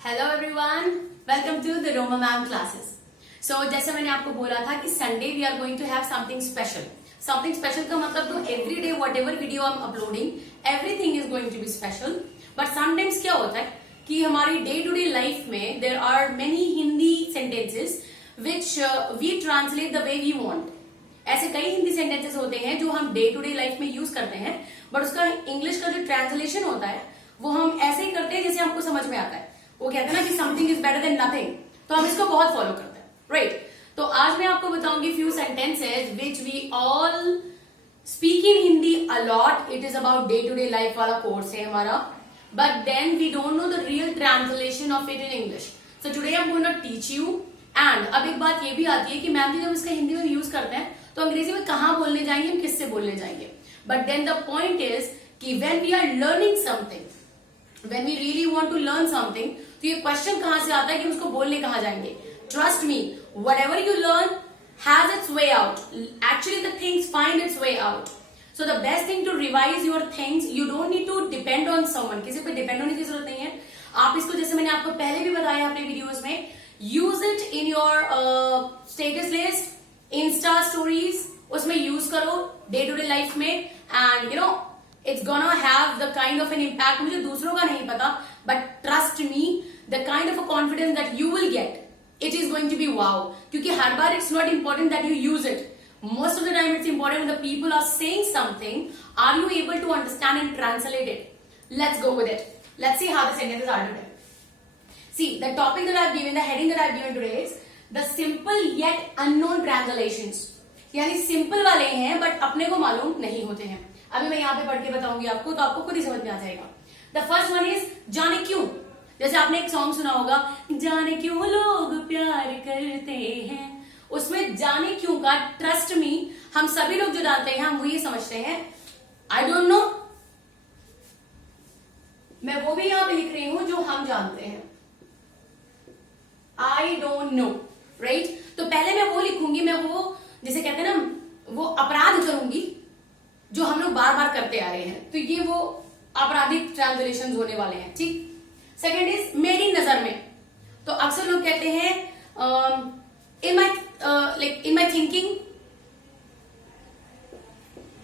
Hello everyone, welcome to the Roma ma'am classes. So जैसे मैंने आपको बोला था कि Sunday we are going to have something special. Something special का मतलब तो every day whatever video I am uploading everything is going to be special. But sometimes क्या होता है कि हमारी डे टू डे लाइफ में there are many Hindi sentences which we translate the way we want. ऐसे कई Hindi sentences होते हैं जो हम डे टू डे लाइफ में यूज करते हैं, बट उसका इंग्लिश का जो ट्रांसलेशन होता है वो हम ऐसे ही करते हैं जैसे हमको समझ में आता है। वो कहते हैं ना कि something is better than nothing, तो हम इसको बहुत फॉलो करते हैं, राइट? तो आज मैं आपको बताऊंगी few sentences which we all speak in Hindi a lot. It is about day to day life वाला कोर्स है हमारा, but then we don't know the real translation of it in English. So today I am going to teach you. And अब एक बात ये भी आती है कि मैम जी जब इसका हिंदी में यूज करते हैं तो अंग्रेजी में कहाँ बोलने जाएंगे, हम किससे बोलने जाएंगे। But then the point is कि when we are learning something, when we really want to learn something, तो ये क्वेश्चन कहां से आता है कि उसको बोलने कहां जाएंगे। Trust me, whatever you learn has its way out. Actually the things find its way out. So the best thing to revise your things, you don't need to depend on someone. किसी पे depend होने की जरूरत नहीं है। आप इसको, जैसे मैंने आपको पहले भी बताया अपने वीडियोस में, use it in your status list, Insta stories, उसमें यूज करो डे टू डे लाइफ में। And you know it's gonna have the kind of an impact, मुझे दूसरों का नहीं पता, but trust me, the kind of a confidence that you will get, it is going to be wow. क्योंकि हर बार it's not important that you use it. Most of the time it's important when the people are saying something, are you able to understand and translate it? Let's go with it. Let's see how the sentences are today. See, the topic that I've given, the heading that I've given today is the simple yet unknown translations. यानी simple वाले हैं but अपने को मालूम नहीं होते हैं। अभी मैं यहाँ पे पढ़ के बताऊंगी आपको, तो आपको खुद ही समझ में आ जाएगा। द फर्स्ट वन इज जाने क्यों। जैसे आपने एक सॉन्ग सुना होगा, जाने क्यों लोग प्यार करते हैं, उसमें जाने क्यों का ट्रस्ट मी हम सभी लोग जो जानते हैं हम वो ये समझते हैं आई डोंट नो। मैं वो भी यहां पे लिख रही हूं जो हम जानते हैं, आई डोंट नो, राइट? तो पहले मैं वो लिखूंगी, मैं वो जिसे कहते हैं ना वो अपराध करूंगी जो हम लोग बार बार करते आ रहे हैं, तो ये वो आपराधिक ट्रांसलेशन होने वाले हैं, ठीक। सेकेंड इज मेरी नजर में। तो अक्सर लोग कहते हैं इन माई थिंकिंग।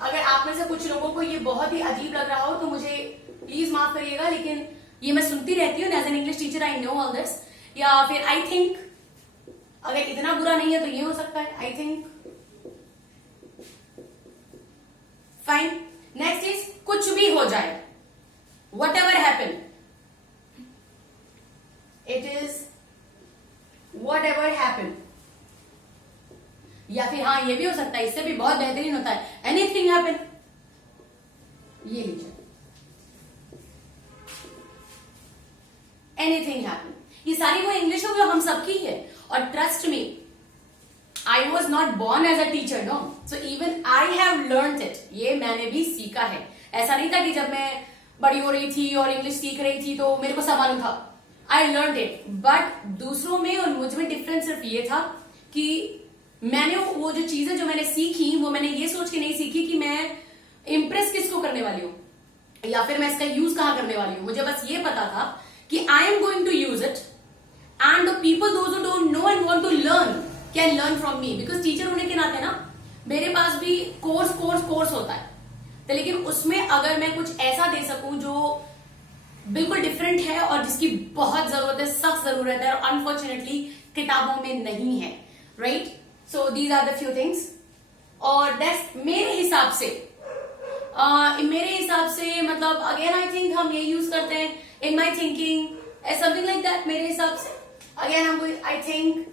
अगर आप में से कुछ लोगों को ये बहुत ही अजीब लग रहा हो तो मुझे प्लीज माफ करिएगा, लेकिन ये मैं सुनती रहती हूँ as an English teacher, I know all this. या फिर आई थिंक, अगर इतना बुरा नहीं है तो ये हो सकता है I think. Fine. Next is कुछ भी हो जाए, what ever happen, it is what ever happen. या फिर हाँ ये भी हो सकता है, इससे भी बहुत बेहतरीन होता है, एनीथिंग हैपन। ये लीजिए, एनीथिंग हैपन। ये सारी वो इंग्लिश हो जो हम सबकी है। और trust me, I was not born as a teacher, no. So even I have learned it. ये मैंने भी सीखा है। ऐसा नहीं था कि जब मैं बड़ी हो रही थी और इंग्लिश सीख रही थी तो मेरे को सब मालूम था। I learned it. But दूसरों में और मुझ में डिफरेंस सिर्फ ये था कि मैंने वो जो चीजें जो मैंने सीखी वो मैंने ये सोच के नहीं सीखी कि मैं इम्प्रेस किसको करने वाली हूँ या फिर मैं इसका यूज कहाँ करने वाली हूँ। मुझे बस ये पता था कि I am going to use it and the people those who don't know and want to learn can learn from me. Because teacher होने के नाते ना मेरे पास भी कोर्स होता है, तो लेकिन उसमें अगर मैं कुछ ऐसा दे सकूं जो बिल्कुल डिफरेंट है और जिसकी बहुत जरूरत है, सख्त जरूरत है, और अनफॉर्चुनेटली किताबों में नहीं है, right? So these are the few things. और दैट्स मेरे हिसाब से मतलब अगेन आई थिंक हम ये यूज करते हैं in my thinking something like that. मेरे हिसाब से अगेन हम आई थिंक,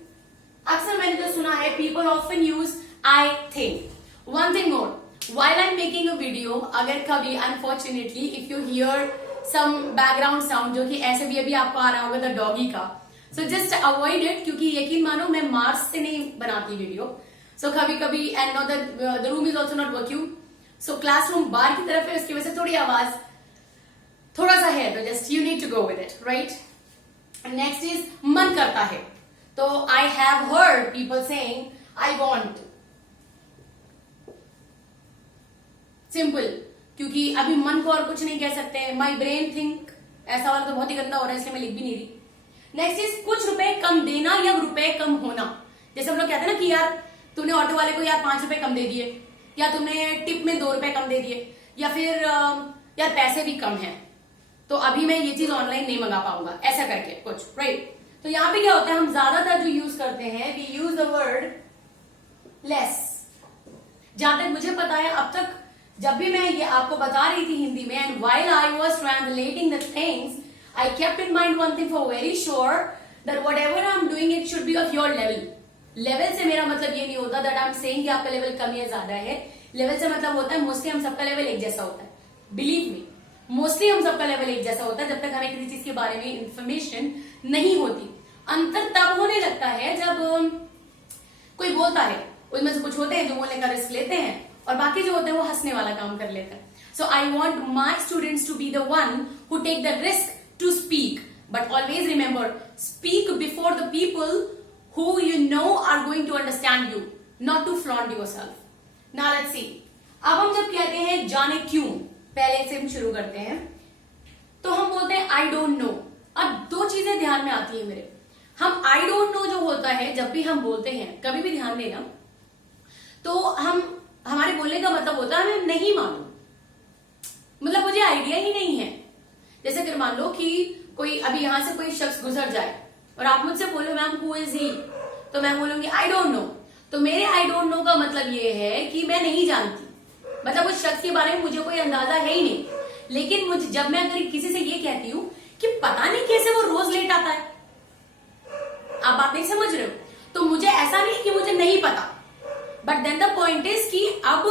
अक्सर मैंने जो सुना है people often use I think. One thing more, while I'm making a video, अगर कभी unfortunately if you hear some background sound जो कि ऐसे भी अभी आपको आ रहा होगा द डॉगी का, सो जस्ट अवॉइड इट। क्योंकि यकीन मानो मैं मार्च से नहीं बनाती वीडियो, सो कभी कभी and know the room is also not working, so classroom बाहर की तरफ है, उसकी वजह से थोड़ी आवाज थोड़ा सा है, तो just you need to go with it, right? Next is मन करता है। तो I have heard people saying I want. Simple, क्योंकि अभी मन को और कुछ नहीं कह सकते। माई ब्रेन थिंक, ऐसा वाला तो बहुत ही गंदा हो रहा है इसलिए मैं लिख भी नहीं रही। नेक्स्ट इज कुछ रुपए कम देना या रुपए कम होना। जैसे हम लोग कहते हैं ना कि यार तूने ऑटो वाले को यार 5 रुपए कम दे दिए, या तुमने टिप में 2 रुपए कम दे दिए, या फिर यार पैसे भी कम है तो अभी मैं ये चीज ऑनलाइन नहीं मंगा पाऊंगा, ऐसा करके कुछ, राइट। तो यहाँ पे क्या होता है, हम ज्यादातर जो यूज करते हैं we use the word less. जहां तक मुझे पता है अब तक जब भी मैं ये आपको बता रही थी हिंदी में, and while I was translating the things I kept in mind one thing for very sure that whatever I am doing it should be of your level. Level से मेरा मतलब ये नहीं होता दैट आई एम सेइंग कि आपका level कम या ज्यादा है। लेवल से मतलब होता है मोस्टली हम सबका लेवल एक जैसा होता है, बिलीव मी, मोस्टली हम सबका लेवल एक जैसा होता है जब तक हमें किसी चीज के बारे में इंफॉर्मेशन नहीं होती। अंतर तब होने लगता है जब कोई बोलता है, उनमें से कुछ होते हैं जो बोलने का रिस्क लेते हैं और बाकी जो होते हैं वो हंसने वाला काम कर लेते हैं। So I want my students to be the one who take the risk to speak, but always remember speak before the people who you know are going to understand you, not to flaunt yourself. Now let's see. अब हम जब कहते हैं जाने क्यों, पहले से हम शुरू करते हैं, तो हम बोलते हैं I don't know। अब 2 चीजें ध्यान में आती है मेरे। हम I don't know जो होता है जब भी हम बोलते हैं, कभी भी ध्यान देना, तो हम हमारे बोलने का मतलब होता है हमें नहीं मालूम, मतलब मुझे आइडिया ही नहीं है। जैसे अगर मान लो कि कोई अभी यहां से कोई शख्स गुजर जाए और आप मुझसे बोलो मैम हु इज ही, तो मैं बोलूंगी आई डोंट नो। तो मेरे आई डोंट नो का मतलब ये है कि मैं नहीं जानती, मतलब उस शख्स के बारे में मुझे कोई अंदाजा है ही नहीं। लेकिन मुझे जब मैं अगर किसी से ये कहती हूँ कि पता नहीं कैसे वो रोज लेट आता है, आप बात नहीं समझ रहे हो, तो मुझे ऐसा नहीं कि मुझे नहीं पता, but then the point is कि अब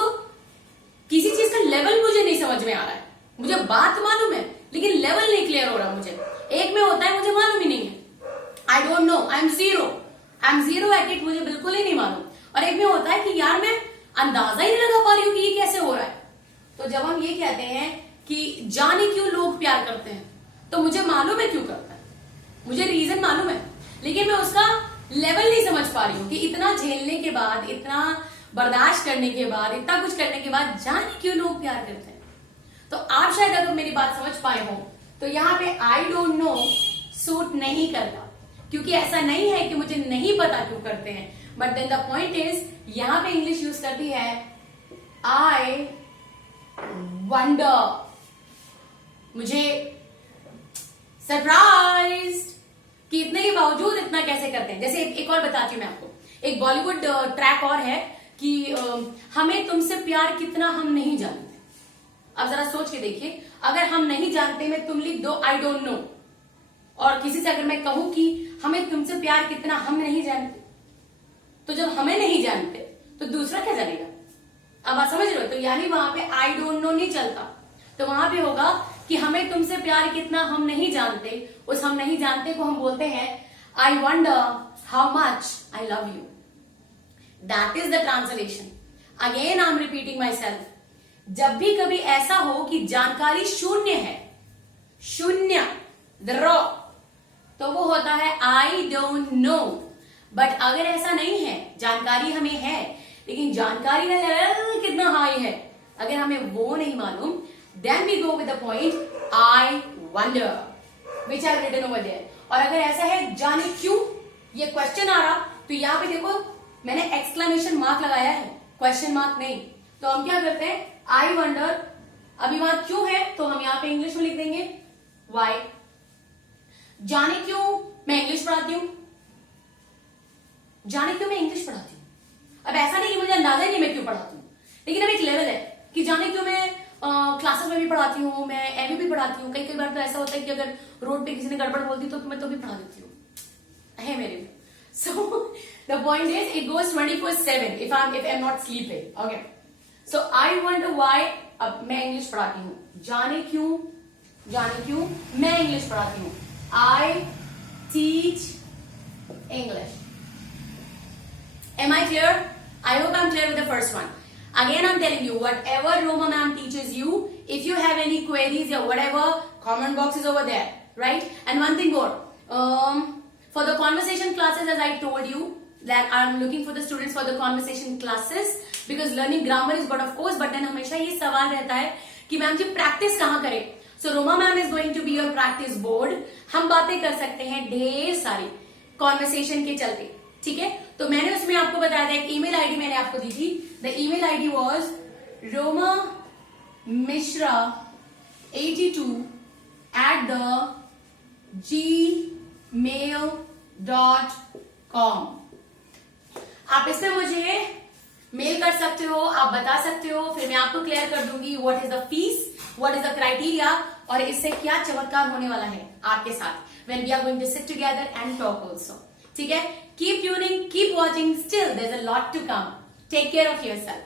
किसी चीज का लेवल मुझे नहीं समझ में आ रहा है। मुझे बात मालूम है लेकिन लेवल नहीं क्लियर हो रहा मुझे। एक में होता है मुझे मालूम ही नहीं है, I don't know, I am zero at it, मुझे बिल्कुल ही नहीं मालूम। और एक में होता है कि यार मैं अंदाजा ही नहीं लगा पा रही हूँ कि ये कैसे हो रहा है। तो जब हम ये कहते हैं कि जाने क्यों लोग प्यार करते हैं, तो मुझे मालूम है क्यों करता है, मुझे रीजन मालूम है, लेकिन मैं उसका लेवल नहीं समझ पा रही हूँ कि इतना झेलने के बाद, इतना बर्दाश्त करने के बाद, इतना कुछ करने के बाद जाने क्यों लोग प्यार करते हैं। तो आप शायद अगर मेरी बात समझ पाए हो तो यहाँ पे आई डोंट नो सूट नहीं करता, क्योंकि ऐसा नहीं है कि मुझे नहीं पता क्यों करते हैं, but then the point is यहाँ पे इंग्लिश यूज करती है आई वंडर, मुझे सरप्राइज कि इतने के बावजूद इतना कैसे करते हैं। जैसे एक और बताती हूँ मैं आपको, एक बॉलीवुड ट्रैक और है कि हमें तुमसे प्यार कितना हम नहीं जानते। अब जरा सोच के देखिए, अगर हम नहीं जानते में तुम लिख दो आई डोंट नो, और किसी से अगर मैं कहूं कि हमें तुमसे प्यार कितना हम नहीं जानते, तो जब हमें नहीं जानते तो दूसरा क्या जानेगा। अब आप समझ रहे हो, तो यानी वहां पे आई डोंट नो नहीं चलता, तो वहां पे होगा कि हमें तुमसे प्यार कितना हम नहीं जानते। उस हम नहीं जानते को हम बोलते हैं I wonder how much I love you. That is the translation. Again I am repeating my self, जब भी कभी ऐसा हो कि जानकारी शून्य है, शून्य ड्रॉ, तो वो होता है आई डोंट नो। बट अगर ऐसा नहीं है, जानकारी हमें है लेकिन जानकारी का लेवल कितना हाई है, अगर हमें वो नहीं मालूम, then we go with the point I wonder which I written over there. और अगर ऐसा है जाने क्यों, ये क्वेश्चन आ रहा, तो यहाँ पे देखो मैंने एक्सक्लेमेशन मार्क लगाया है, क्वेश्चन मार्क नहीं। तो हम क्या करते हैं आई वंडर, अभी वहां क्यों है तो हम यहाँ पे इंग्लिश में लिख देंगे वाई। जाने क्यों मैं इंग्लिश पढ़ाती हूं, जाने क्यों मैं इंग्लिश पढ़ाती हूँ। अब ऐसा नहीं कि मुझे अंदाजा ही नहीं मैं क्यों पढ़ाती हूँ, लेकिन अब एक लेवल है कि जाने क्यों मैं क्लासेस में भी पढ़ाती हूँ, मैं एमए भी पढ़ाती हूँ। कई बार तो ऐसा होता है कि अगर रोड पे किसी ने गड़बड़ बोल दी तो मैं तो भी पढ़ा देती हूँ, है मेरे में। So the point is it goes 24/7 if I am not sleeping. Okay, so I wonder why, अब मैं इंग्लिश पढ़ाती हूँ, जाने क्यों मैं इंग्लिश पढ़ाती हूँ, I teach English. Am I clear? I hope I'm clear with the first one. Again, I'm telling you, whatever Roma ma'am teaches you, if you have any queries or whatever, comment box is over there, right? And one thing more, for the conversation classes, as I told you, that I'm looking for the students for the conversation classes because learning grammar is good of course, but then हमेशा ये सवाल रहता है कि ma'am जी practice कहाँ करें। So Roma ma'am is going to be your practice board. हम बातें कर सकते हैं ढेर सारी कॉन्वर्सेशन के चलते, ठीक है। तो मैंने उसमें आपको बताया था, एक ईमेल आईडी मैंने आपको दी थी। The email ID was romamishra82@gmail.com। आप इसमें मुझे मेल कर सकते हो, आप बता सकते हो, फिर मैं आपको क्लियर कर दूंगी what is the fees, what is the criteria, और इससे क्या चमत्कार होने वाला है आपके साथ when we are going to sit together and talk also, ठीक है। Keep tuning, keep watching, still there is a lot to come. Take care of yourself.